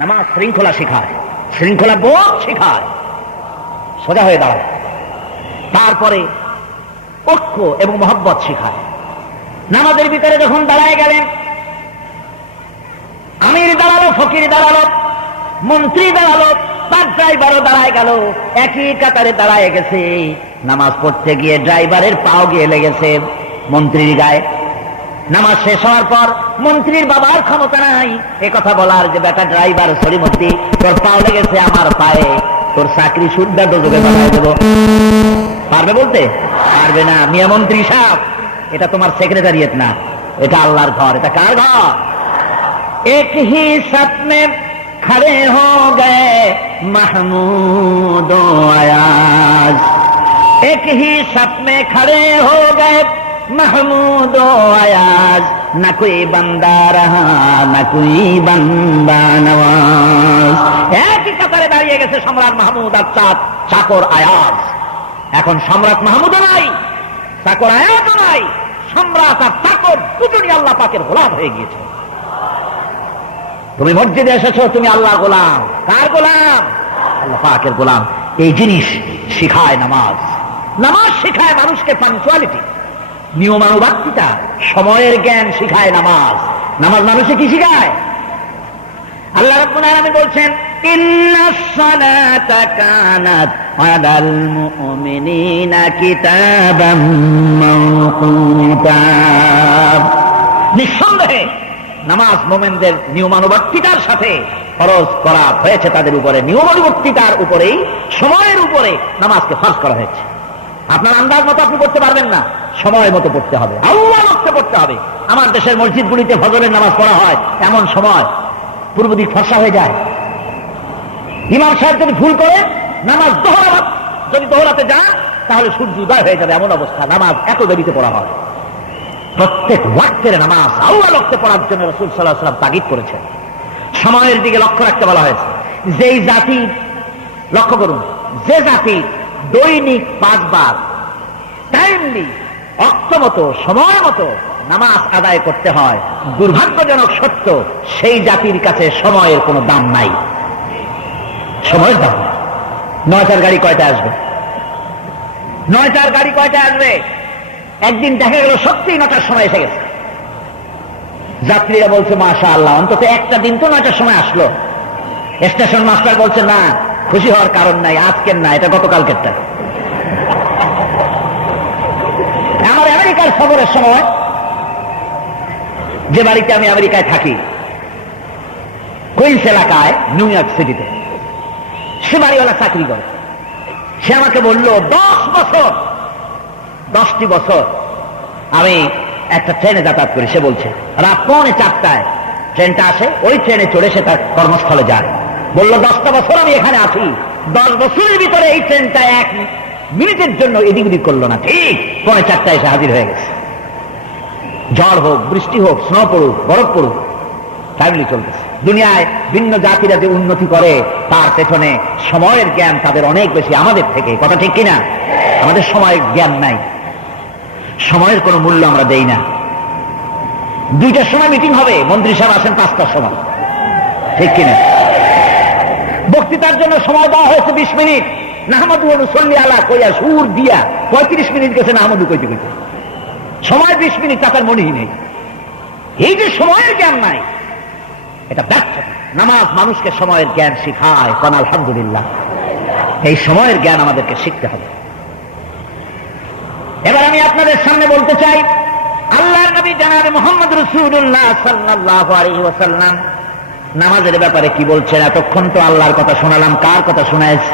নামাজ শৃঙ্খলা শেখায়, শৃঙ্খলা বোধ শেখায়, সোজা হয়ে দাঁড়ায়। তারপরে ঐক্য এবং মহব্বত শেখায়। নামাজের ভিতরে যখন দাঁড়ায় গেলেন, আমির দাঁড়ালো, ফকির দাঁড়ালো, মন্ত্রী দাঁড়ালো, তার ড্রাইভারও দাঁড়ায় গেল, একই কাতারে দাঁড়ায় গেছে। নামাজ পড়তে গিয়ে ড্রাইভারের পাও গিয়ে লেগেছে মন্ত্রীর গায়ে। নামাজ শেষ হওয়ার পর মন্ত্রীর বাবার ক্ষমতা নাই এ কথা বলার যে বেটা ড্রাইভার সরিমতি, তোর পাও লেগেছে আমার পায়ে, তোর চাকরি সুদ্ধা ডোজকে বানাই দেব। পারবে বলতে? পারবে না। মিয়া মন্ত্রী সাহেব, এটা তোমার সেক্রেটারিয়েট না, এটা আল্লাহর ঘর। এটা কার ঘর? এক হি সাথ মে খড়ে হো গয়ে মাহমুদ ও আয়াজ, এক হি সাথ মে খড়ে হো গয়ে महमूद आयाज, न कोई बंदा रहा न कोई बंदा नवाज। একই কাতারে দাঁড়িয়ে গেছে সম্রাট মাহমুদ আর চাকর আয়াজ। এখন সম্রাট মাহমুদও নাই, চাকর আয়াজও নাই, সম্রাট আর চাকর দুজনই আল্লাহ পাকের গোলাম হয়ে গিয়েছে। তুমি মসজিদে এসেছো, তুমি আল্লাহর গোলাম। কার গোলাম? আল্লাহ পাকের গোলাম। এই জিনিস শিখায় নামাজ। নামাজ শিখায় মানুষকে পাঞ্চুয়ালিটি, নিয়মানুবর্তিতা, সময়ের জ্ঞান শিখায় নামাজ। নামাজ মানুষে কি শিখায়? আল্লাহ রাব্বুল আলামিন বলছেন, ইন্নাস সালাতা কানাত আলাল মুমিনিনা কিতাবাম মাওকুতা। নিঃসন্দেহে নামাজ মুমিনদের নিয়মানুবর্তিতার সাথে ফরজ করা হয়েছে, তাদের উপরে নিয়মানুবর্তিতার উপরেই, সময়ের উপরে নামাজকে ফরজ করা হয়েছে। আপনার আন্দাজ মতো আপনি করতে পারবেন না, সময় মতো পড়তে হবে, আল্লাহ মতো পড়তে হবে। আমার দেশের মসজিদগুলিতে ফজরের নামাজ পড়া হয় এমন সময় পূর্ব দিক ফর্সা হয়ে যায়। ইমাম সাহেব যদি ভুল করে নামাজ যদি দোহরাতে যান তাহলে সূর্য উদয় হয়ে যাবে, এমন অবস্থা। নামাজ এত দেরিতে পড়া হয়। প্রত্যেক ওয়াক্তের নামাজ আল্লাহ লক্ষ্যে পড়ার জন্য রাসূল সাল্লাল্লাহু আলাইহি ওয়াসাল্লাম তাগিদ করেছেন। সময়ের দিকে লক্ষ্য রাখতে বলা হয়েছে। যেই জাতি, লক্ষ্য করুন, যে জাতি দৈনিক 5 বার টাইমলি, অক্তমতো, সময় মতো নামাজ আদায় করতে হয়, দুর্ভাগ্যজনক সত্য, সেই জাতির কাছে সময়ের কোনো দাম নাই। সময়ের দাম নাই। 9টার গাড়ি কয়টা আসবে? 9টার গাড়ি কয়টা আসবে? একদিন দেখা গেল সত্যি 9টার সময় এসে গেছে। যাত্রীরা বলছে মাশাআল্লাহ, অন্তত একটা দিন তো 9টার সময় আসলো। স্টেশন মাস্টার বলছে না, খুশি হওয়ার কারণ নাই, আজকের না, এটা গতকালকেরটা। আমার আমেরিকার খবরের সময়, যে বাড়িতে আমি আমেরিকায় থাকি, কুইন্স এলাকায়, নিউ ইয়র্ক সিটিতে, সে বাড়িওয়ালা চাকরি করে। সে আমাকে বলল 10টি বছর আমি একটা ট্রেনে যাতায়াত করি। সে বলছে রাত 3:45 ট্রেনটা আসে, ওই ট্রেনে চড়ে সে তার কর্মস্থলে যায়। বলল 10টা বছর আমি এখানে আছি, 10 বছরের ভিতরে এই ট্রেনটা 1 মিনিটের জন্য এদিক ওদিক করলো না, ঠিক 3:45 এসে হাজির হয়ে গেছে। ঝড় হোক, বৃষ্টি হোক, স্নো পড়ুক, বরফ পড়ুক, টাইমলি চলতেছে। দুনিয়ায় ভিন্ন জাতিরা যে উন্নতি করে তার পেছনে সময়ের জ্ঞান তাদের অনেক বেশি আমাদের থেকে। কথা ঠিক কিনা? আমাদের সময়ের জ্ঞান নাই, সময়ের কোনো মূল্য আমরা দেই না। 2টার সময় মিটিং হবে, মন্ত্রী সাহেব আসেন 5টার সময়, ঠিক কিনা? বক্তৃতার জন্য সময় দেওয়া হয়েছে 20 মিনিট, নাহমাদু ওয়া নুসাল্লি আলা কইয়া সুর দিয়া 35 মিনিট গেছে নাহমাদু কইতে কইতে। সময় 20 মিনিট, তার মনেই নেই। এই যে সময়ের জ্ঞান নাই, এটা ব্যর্থতা। নামাজ মানুষকে সময়ের জ্ঞান শিখায়। কোন আলহামদুলিল্লাহ। এই সময়ের জ্ঞান আমাদেরকে শিখতে হবে। এবার আমি আপনাদের সামনে বলতে চাই, আল্লাহর নবী জনাবে মুহাম্মদ রাসূলুল্লাহ সাল্লাল্লাহু আলাইহি ওয়াসাল্লাম নামাজের ব্যাপারে কি বলছেন। এতক্ষণ তো আল্লাহর কথা শোনালাম, কার কথা শোনাইছে?